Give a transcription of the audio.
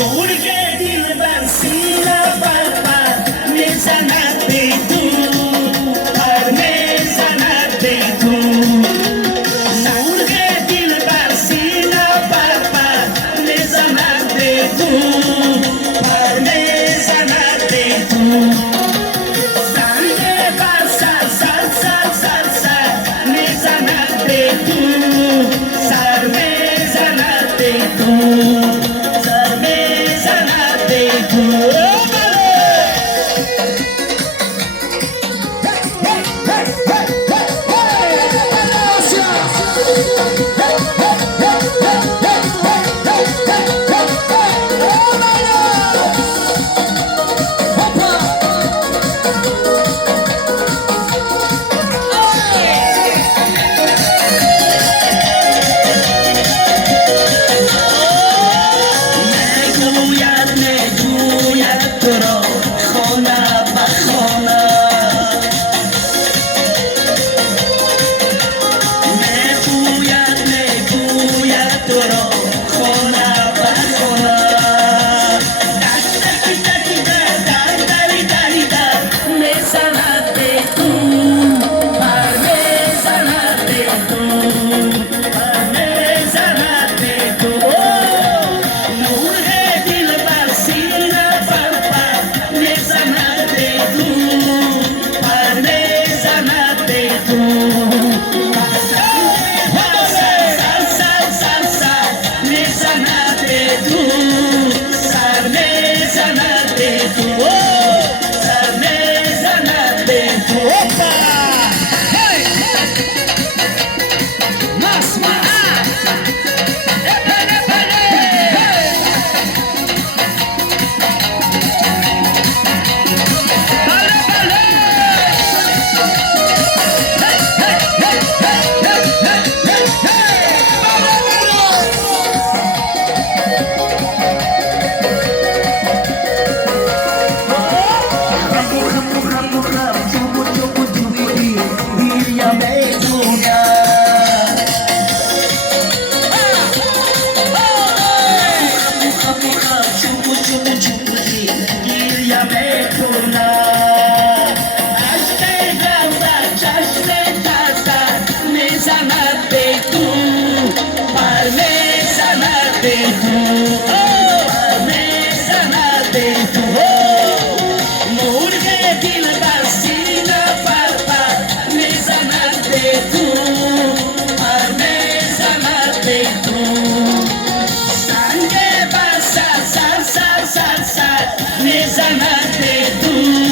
मुर्गे दिल बरसीना पर निशाना दे तू पर निशाना दे तू मुर्गे दिल बरसीना पर निशाना दे तू पर निशाना दे तू सांगे बरसा सर सर सर सर निशाना दे तू सर निशाना दे तू Sangue basa sar sar sar, neza na dedo.